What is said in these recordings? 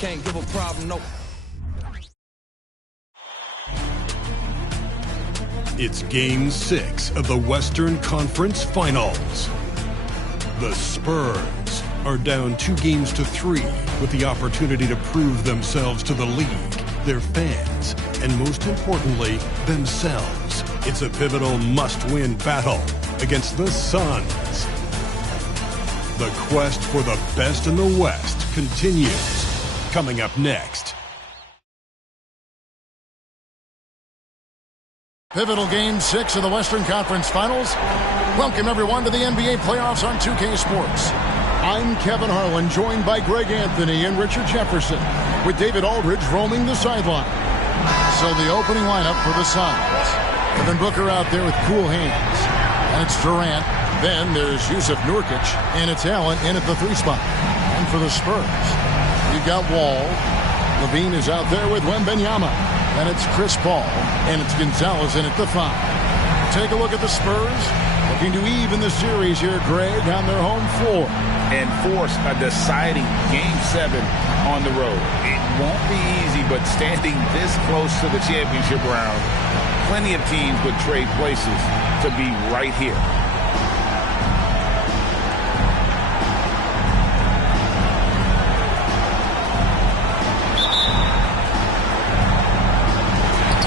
Can't give a problem, no. It's Game 6 of the Western Conference Finals. The Spurs are down 2-3 with the opportunity to prove themselves to the league, their fans, and most importantly, themselves. It's a pivotal must-win battle against the Suns. The quest for the best in the West continues. Coming up next. Pivotal Game 6 of the Western Conference Finals. Welcome, everyone, to the NBA playoffs on 2K Sports. I'm Kevin Harlan, joined by Greg Anthony and Richard Jefferson, with David Aldridge roaming the sideline. So the opening lineup for the Suns. Devin Booker out there with cool hands. And it's Durant. Then there's Yusuf Nurkic and it's Allen in at the 3 spot. And for the Spurs, you've got Wall. Levine is out there with Wembanyama. And it's Chris Paul, and it's Gonzalez in at the 5. Take a look at the Spurs, looking to even the series here, Greg, on their home floor. And force a deciding Game 7 on the road. It won't be easy, but standing this close to the championship round, plenty of teams would trade places to be right here.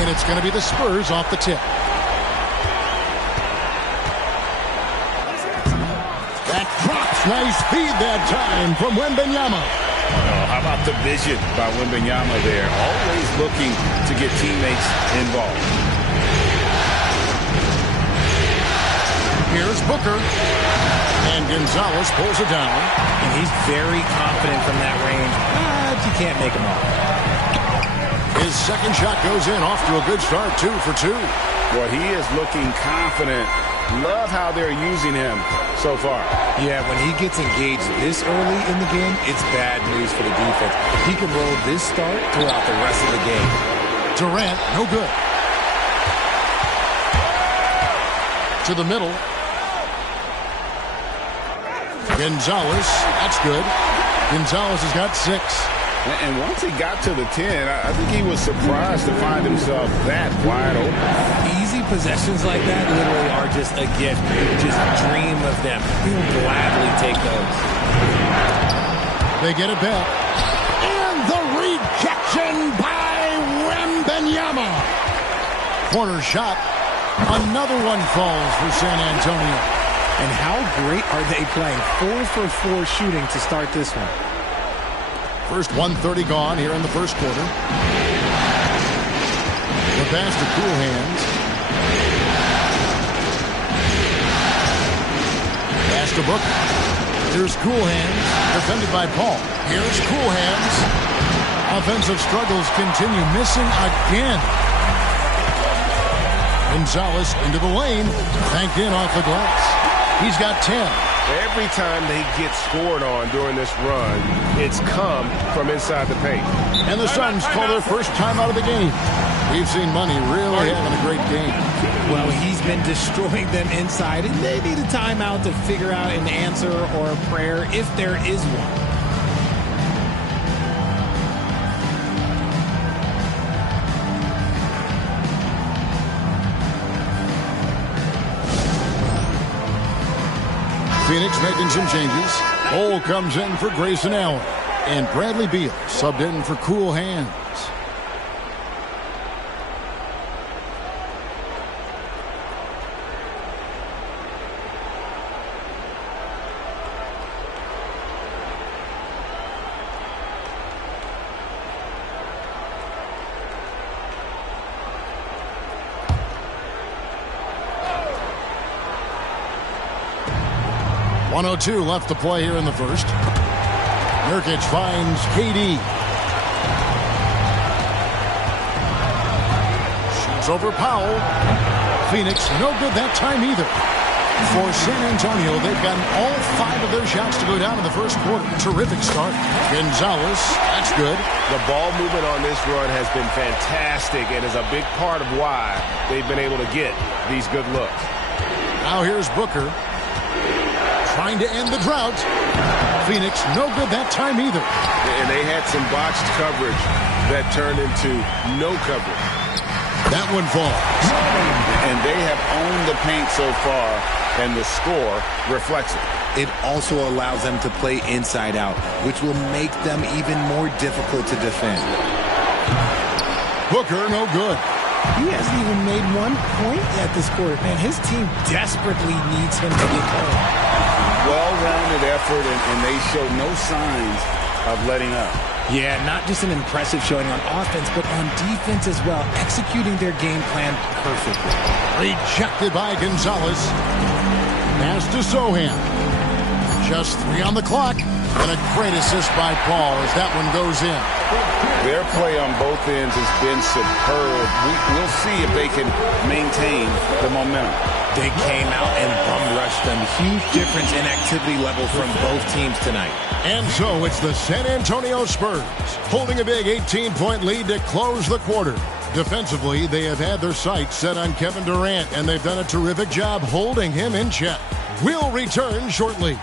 And it's going to be the Spurs off the tip. That drops. Nice feed that time from Wembanyama. Oh, how about the vision by Wembanyama there? Always looking to get teammates involved. Here's Booker. And Gonzalez pulls it down. And he's very confident from that range, but you can't make him off. His second shot goes in, off to a good start, 2 for 2. Well, he is looking confident. Love how they're using him so far. Yeah, when he gets engaged this early in the game, it's bad news for the defense. He can roll this start throughout the rest of the game. Durant, no good. To the middle. Gonzalez, that's good. Gonzalez has got 6. And once he got to the 10, I think he was surprised to find himself that wide open. Easy possessions like that literally are just a gift. You just dream of them. He'll gladly take those. They get it back. And the rejection by Wembanyama. Corner shot. Another one falls for San Antonio. And how great are they playing? 4 for 4 shooting to start this one. First 1:30 gone here in the first quarter. The pass to Cool Hands. Pass to Booker. Here's Cool Hands, defended by Paul. Here's Cool Hands. Offensive struggles continue, missing again. Gonzalez into the lane, banked in off the glass. He's got 10. Every time they get scored on during this run, it's come from inside the paint. And the Suns call their first time out of the game. We've seen Money really having a great game. Well, he's been destroying them inside, and they need a timeout to figure out an answer or a prayer if there is one. Phoenix making some changes. Cole comes in for Grayson Allen. And Bradley Beal subbed in for Cool Hands. .102 left to play here in the first. Nurkic finds KD. Shoots over Powell. Phoenix, no good that time either. For San Antonio, they've gotten all 5 of their shots to go down in the first quarter. Terrific start. Gonzalez, that's good. The ball movement on this run has been fantastic and is a big part of why they've been able to get these good looks. Now here's Booker. trying to end the drought. Phoenix, no good that time either. And they had some botched coverage that turned into no coverage. That one falls. And they have owned the paint so far, and the score reflects it. It also allows them to play inside out, which will make them even more difficult to defend. Booker, no good. He hasn't even made 1 point yet this quarter. Man, his team desperately needs him to get home. Well-rounded effort, and they show no signs of letting up. Yeah, not just an impressive showing on offense, but on defense as well, executing their game plan perfectly. Rejected by Gonzalez. Pass to Sohan. Just 3 on the clock. And a great assist by Paul as that one goes in. Their play on both ends has been superb. We'll see if they can maintain the momentum. They came out and bum rushed them. Huge difference in activity level from both teams tonight. And so it's the San Antonio Spurs holding a big 18-point lead to close the quarter. Defensively, they have had their sights set on Kevin Durant, and they've done a terrific job holding him in check. We'll return shortly.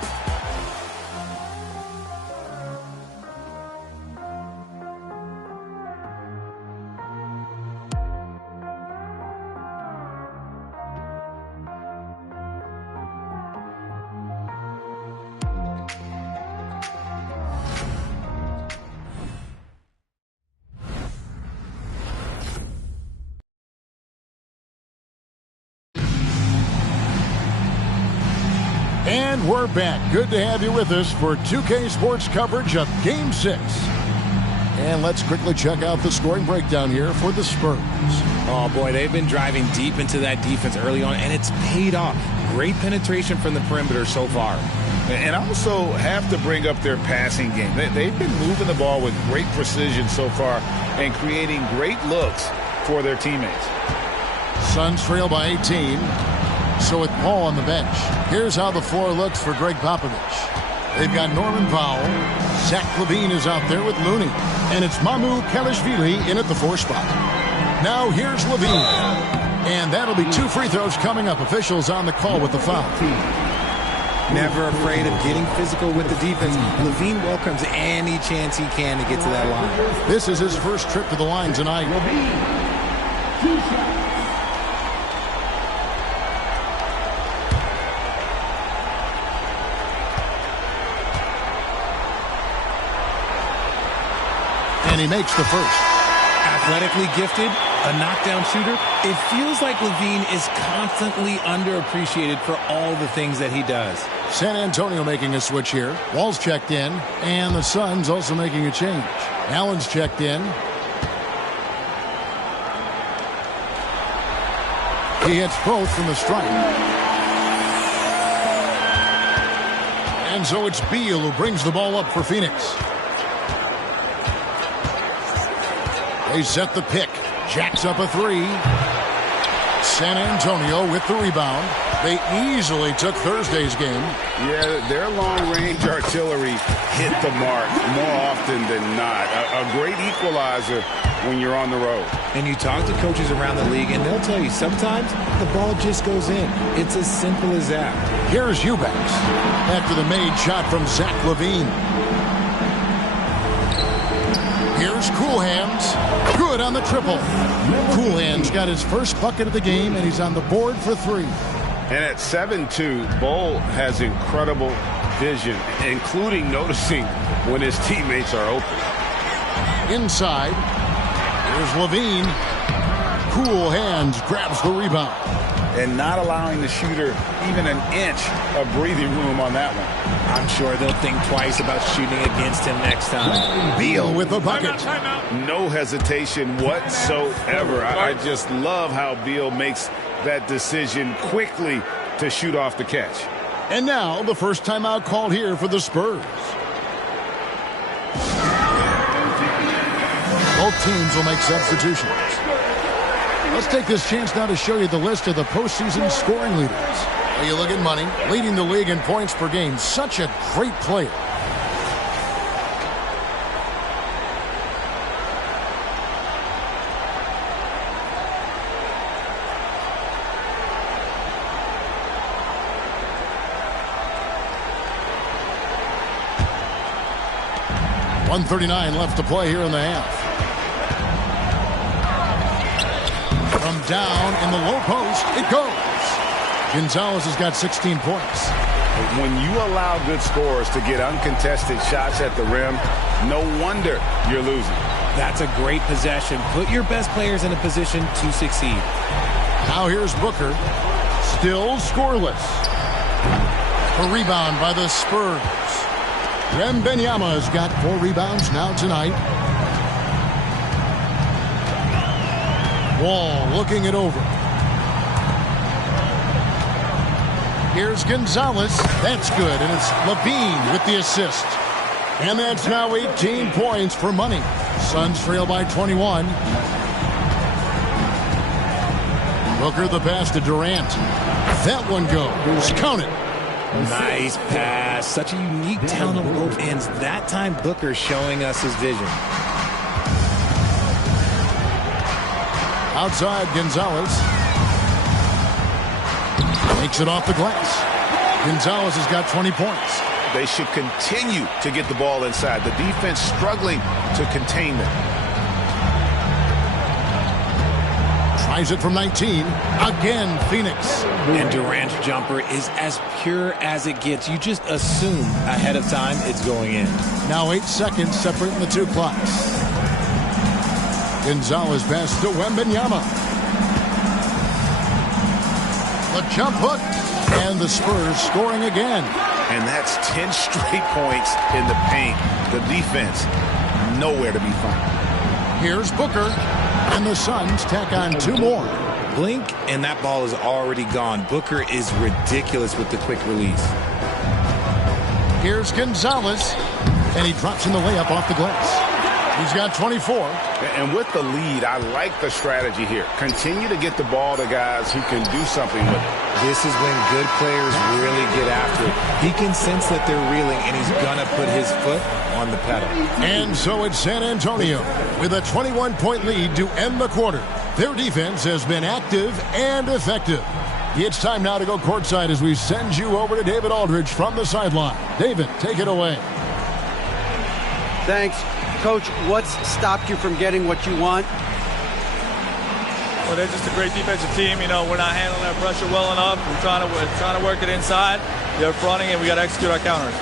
And we're back. Good to have you with us for 2K Sports coverage of Game 6. And let's quickly check out the scoring breakdown here for the Spurs. Oh, boy, they've been driving deep into that defense early on, and it's paid off. Great penetration from the perimeter so far. And I also have to bring up their passing game. They've been moving the ball with great precision so far and creating great looks for their teammates. Suns trail by 18. So with Paul on the bench, here's how the floor looks for Greg Popovich. They've got Norman Powell. Zach LaVine is out there with Looney. And it's Mamu Kelishvili in at the 4 spot. Now here's LaVine. And that'll be 2 free throws coming up. Officials on the call with the foul. Never afraid of getting physical with the defense. LaVine welcomes any chance he can to get to that line. This is his first trip to the line tonight. And he makes the first. Athletically gifted, a knockdown shooter. It feels like LaVine is constantly underappreciated for all the things that he does. San Antonio making a switch here. Wall's checked in, and the Suns also making a change. Allen's checked in. He hits both from the stripe. And so it's Beal who brings the ball up for Phoenix. They set the pick. Jacks up a 3. San Antonio with the rebound. They easily took Thursday's game. Yeah, their long-range artillery hit the mark more often than not. A great equalizer when you're on the road. And you talk to coaches around the league, and they'll tell you sometimes the ball just goes in. It's as simple as that. Here's Eubanks after the made shot from Zach LaVine. Here's Cool Hands. Good on the triple. Cool Hands got his first bucket of the game, and he's on the board for 3. And at 7'2", Bull has incredible vision, including noticing when his teammates are open. Inside, here's LaVine. Cool Hands grabs the rebound. And not allowing the shooter even an inch of breathing room on that one. I'm sure they'll think twice about shooting against him next time. Beal with the bucket. No hesitation whatsoever. I just love how Beal makes that decision quickly to shoot off the catch. And now the first timeout called here for the Spurs. Both teams will make substitutions. Let's take this chance now to show you the list of the postseason scoring leaders. Well, you look at Money, leading the league in points per game. Such a great player. 1:39 left to play here in the half. From down in the low post, it goes. Gonzalez has got 16 points. When you allow good scorers to get uncontested shots at the rim, no wonder you're losing. That's a great possession. Put your best players in a position to succeed. Now here's Booker. Still scoreless. A rebound by the Spurs. Wembanyama has got 4 rebounds now tonight. Wall looking it over. Here's Gonzalez. That's good, and it's Levine with the assist. And that's now 18 points for Money. Suns trail by 21. Booker the pass to Durant. That one goes. Count it. Nice pass. Such a unique talent on both ends. That time Booker showing us his vision. Outside, Gonzalez. Makes it off the glass. Gonzalez has got 20 points. They should continue to get the ball inside. The defense struggling to contain them. Tries it from 19. Again, Phoenix. And Durant's jumper is as pure as it gets. You just assume ahead of time it's going in. Now 8 seconds separating the 2 clocks. Gonzalez pass to Wembanyama. The jump hook. And the Spurs scoring again. And that's 10 straight points in the paint. The defense, nowhere to be found. Here's Booker. And the Suns tack on 2 more. Blink, and that ball is already gone. Booker is ridiculous with the quick release. Here's Gonzalez. And he drops in the layup off the glass. He's got 24. And with the lead, I like the strategy here. Continue to get the ball to guys who can do something with it. This is when good players really get after it. He can sense that they're reeling, and he's going to put his foot on the pedal. And so it's San Antonio with a 21-point lead to end the quarter. Their defense has been active and effective. It's time now to go courtside as we send you over to David Aldridge from the sideline. David, take it away. Thanks. Coach, what's stopped you from getting what you want? Well, they're just a great defensive team. You know, we're not handling our pressure well enough. We're trying to work it inside. They're fronting, and we got to execute our counters.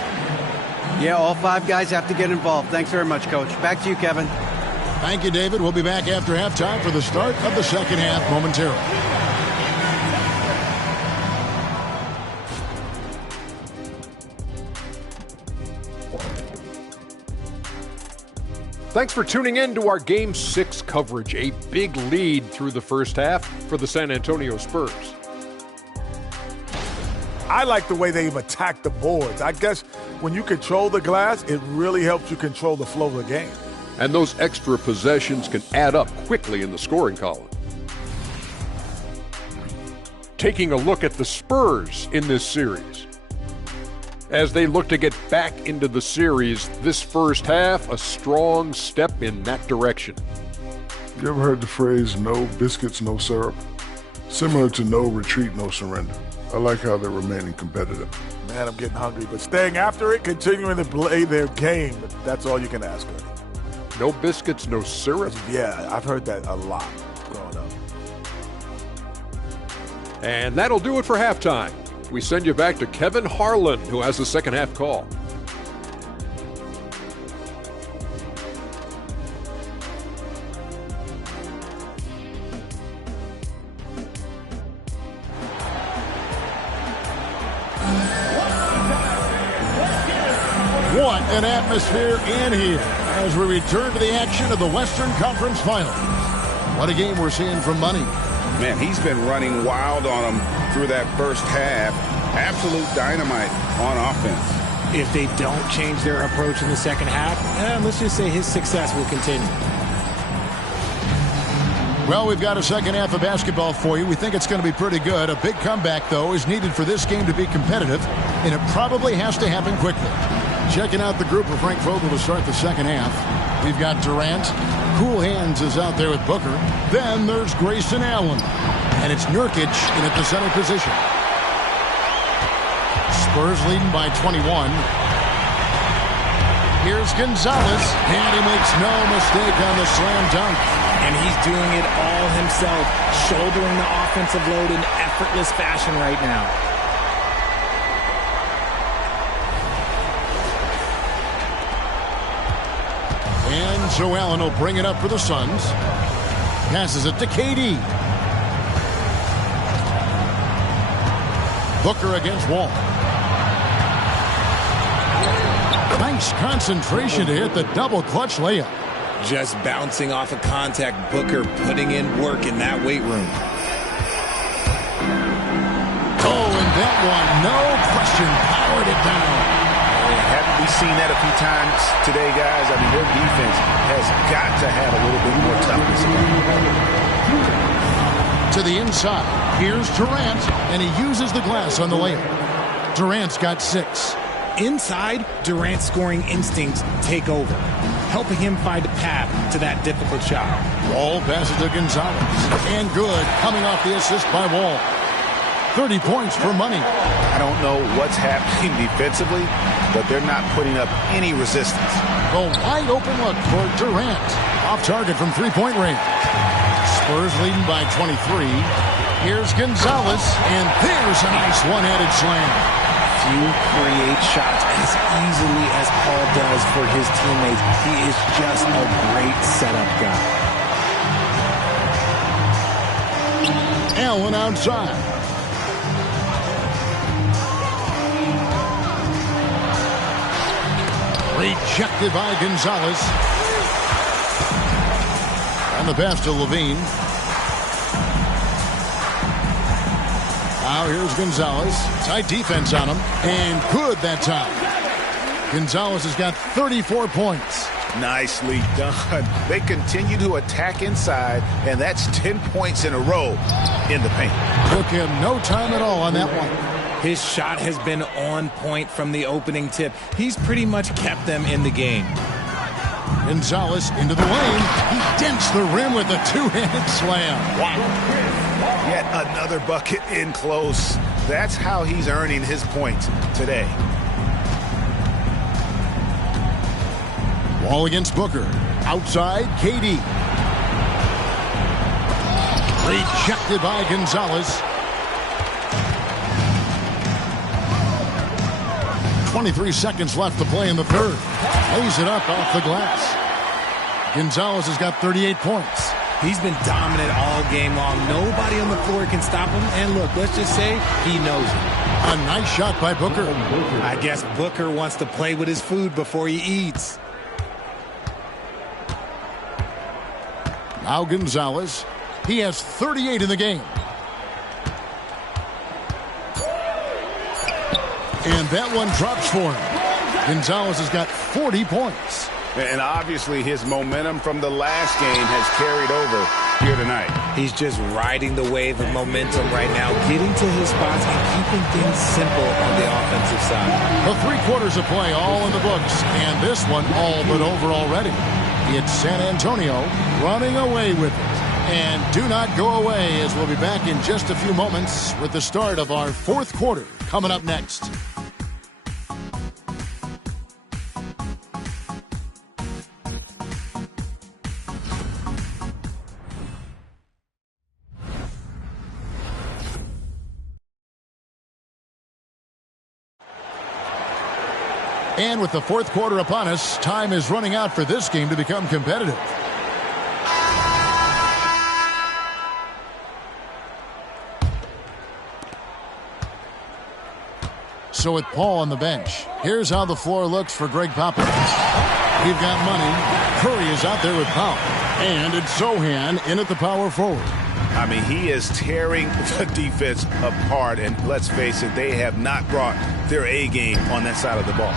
Yeah, all 5 guys have to get involved. Thanks very much, Coach. Back to you, Kevin. Thank you, David. We'll be back after halftime for the start of the second half momentarily. Thanks for tuning in to our Game 6 coverage. A big lead through the first half for the San Antonio Spurs. I like the way they've attacked the boards. I guess when you control the glass, it really helps you control the flow of the game. And those extra possessions can add up quickly in the scoring column. Taking a look at the Spurs in this series. As they look to get back into the series, this first half, a strong step in that direction. You ever heard the phrase, no biscuits, no syrup? Similar to no retreat, no surrender. I like how they're remaining competitive. Man, I'm getting hungry, but staying after it, continuing to play their game, that's all you can ask of. No biscuits, no syrup? Yeah, I've heard that a lot growing up. And that'll do it for halftime. We send you back to Kevin Harlan, who has the second half call. What an atmosphere in here as we return to the action of the Western Conference Finals. What a game we're seeing from Money. Man, he's been running wild on them through that first half. Absolute dynamite on offense. If they don't change their approach in the second half, let's just say his success will continue. Well, we've got a second half of basketball for you. We think it's going to be pretty good. A big comeback, though, is needed for this game to be competitive, and it probably has to happen quickly. Checking out the group of Frank Vogel to start the second half. We've got Durant. Cool Hands is out there with Booker. Then there's Grayson Allen. And it's Nurkic in at the center position. Spurs leading by 21. Here's Gonzalez, and he makes no mistake on the slam dunk. And he's doing it all himself, shouldering the offensive load in effortless fashion right now. And Joe Allen will bring it up for the Suns. Passes it to KD. Booker against Wall. Nice concentration to hit the double clutch layup. Just bouncing off of contact, Booker putting in work in that weight room. Oh, and that one, no question, powered it down. Haven't we seen that a few times today, guys? I mean, their defense has got to have a little bit more toughness. To the inside, here's Durant, and he uses the glass on the layup. Durant's got 6. Inside, Durant's scoring instincts take over, helping him find a path to that difficult shot. Wall passes to Gonzalez, and good, coming off the assist by Wall. 30 points for money. I don't know what's happening defensively, but they're not putting up any resistance. A wide open look for Durant. Off target from three-point range. Spurs leading by 23. Here's Gonzalez, and there's a nice one-handed slam. Few create shots as easily as Paul does for his teammates. He is just a great setup guy. Allen outside. Rejected by Gonzalez. And the pass to Levine. Now here's Gonzalez. Tight defense on him. And good that time. Gonzalez has got 34 points. Nicely done. They continue to attack inside, and that's 10 points in a row in the paint. Took him no time at all on that one. His shot has been on point from the opening tip. He's pretty much kept them in the game. Gonzalez into the lane. He dents the rim with a two-handed slam. Wow. Yet another bucket in close. That's how he's earning his points today. Wall against Booker. Outside, KD. Rejected by Gonzalez. 23 seconds left to play in the third. Lays it up off the glass. Gonzalez has got 38 points. He's been dominant all game long. Nobody on the floor can stop him. And look, let's just say he knows it. A nice shot by Booker. I guess Booker wants to play with his food before he eats. Now Gonzalez. He has 38 in the game. And that one drops for him. Gonzalez has got 40 points. And obviously his momentum from the last game has carried over here tonight. He's just riding the wave of momentum right now, getting to his spots and keeping things simple on the offensive side. The 3 quarters of play all in the books, and this one all but over already. It's San Antonio running away with it. And do not go away, as we'll be back in just a few moments with the start of our 4th quarter coming up next. And with the 4th quarter upon us, time is running out for this game to become competitive. So with Paul on the bench, here's how the floor looks for Greg Popovich. We've got money. Curry is out there with power. And it's Zohan in at the power forward. I mean, he is tearing the defense apart. And let's face it, they have not brought their A game on that side of the ball.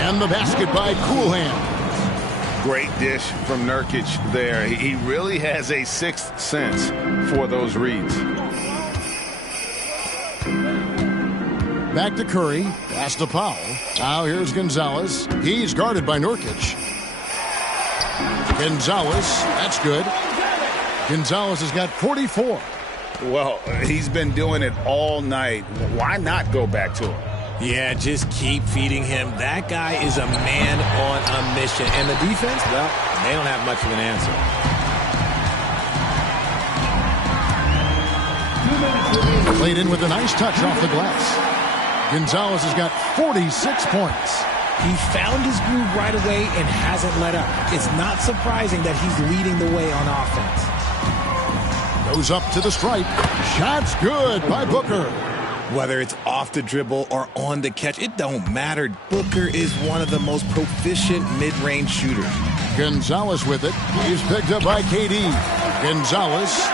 And the basket by Coolhand. Great dish from Nurkic there. He really has a 6th sense for those reads. Back to Curry. Pass to Powell. Now here's Gonzalez. He's guarded by Nurkic. Gonzalez. That's good. Gonzalez has got 44. Well, he's been doing it all night. Why not go back to him? Yeah, just keep feeding him. That guy is a man on a mission. And the defense, well, they don't have much of an answer. Played in with a nice touch off the glass. Gonzalez has got 46 points. He found his groove right away and hasn't let up. It's not surprising that he's leading the way on offense. Goes up to the stripe. Shot's good by Booker. Whether it's off the dribble or on the catch, it don't matter. Booker is one of the most proficient mid-range shooters. Gonzalez with it. He's picked up by KD. Gonzalez.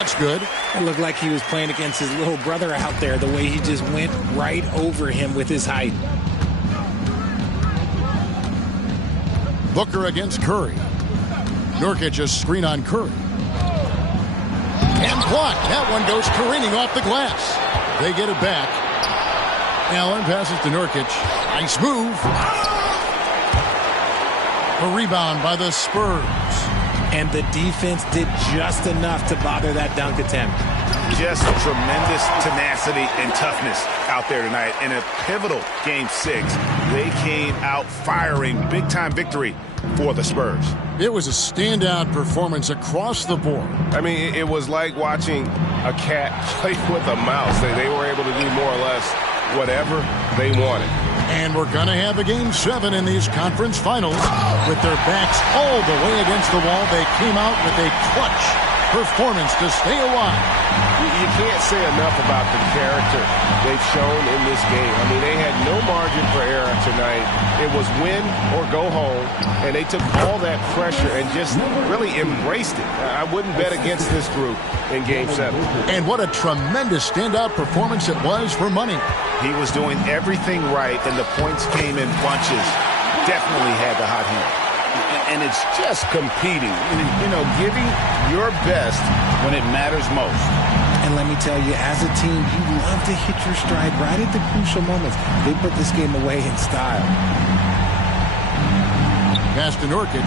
That's good. It looked like he was playing against his little brother out there, the way he just went right over him with his height. Booker against Curry. Nurkic a screen on Curry. And blocked. That one goes careening off the glass. They get it back. Allen passes to Nurkic. Nice move. A rebound by the Spurs. And the defense did just enough to bother that dunk attempt. Just tremendous tenacity and toughness out there tonight. In a pivotal Game 6, they came out firing. Big-time victory for the Spurs. It was a standout performance across the board. I mean, it was like watching a cat play with a mouse. They were able to do more or less whatever they wanted. And we're going to have a Game 7 in these conference finals. With their backs all the way against the wall, they came out with a clutch performance to stay alive. You can't say enough about the character they've shown in this game. I mean, they had no margin for error tonight. It was win or go home, and they took all that pressure and just really embraced it. I wouldn't bet against this group in Game 7. And what a tremendous standout performance it was for Money. He was doing everything right, and the points came in bunches. Definitely had the hot hand. And it's just competing, you know, giving your best when it matters most. And let me tell you, as a team, you love to hit your stride right at the crucial moments. They put this game away in style. Pass to Nurkic.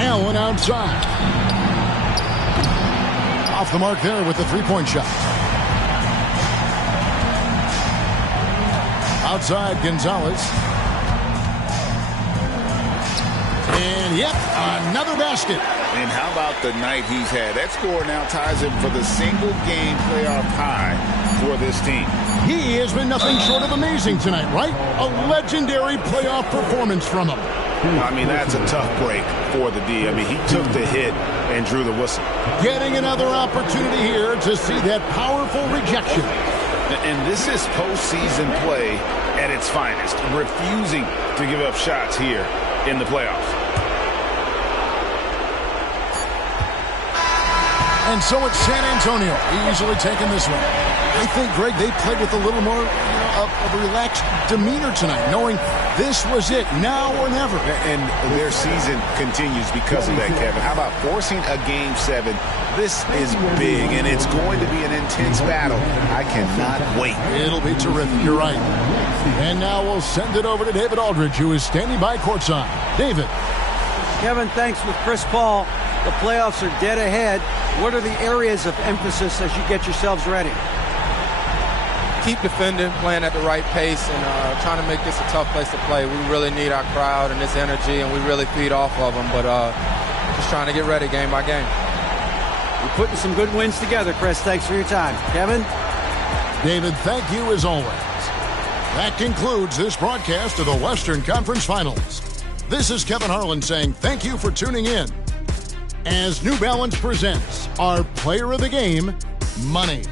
Allen outside. Off the mark there with the three-point shot. Outside, Gonzalez. And yep, another basket. And how about the night he's had? That score now ties him for the single-game playoff high for this team. He has been nothing short of amazing tonight, right? A legendary playoff performance from him. I mean, that's a tough break for the D. I mean, he took the hit and drew the whistle. Getting another opportunity here to see that powerful rejection. And this is postseason play at its finest, refusing to give up shots here in the playoffs. And so it's San Antonio easily taking this one. I think, Greg, they played with a little more of a relaxed demeanor tonight, knowing this was it, now or never. And their season continues because of that, Kevin. How about forcing a Game 7? This is big, and it's going to be an intense battle. I cannot wait. It'll be terrific. You're right. And now we'll send it over to David Aldridge, who is standing by courtside. David. Kevin, thanks with Chris Paul. The playoffs are dead ahead. What are the areas of emphasis as you get yourselves ready? Keep defending, playing at the right pace, and trying to make this a tough place to play. We really need our crowd and this energy, and we really feed off of them. But just trying to get ready game by game. You're putting some good wins together, Chris. Thanks for your time. Kevin? David, thank you as always. That concludes this broadcast of the Western Conference Finals. This is Kevin Harlan saying thank you for tuning in as New Balance presents our player of the game, Money.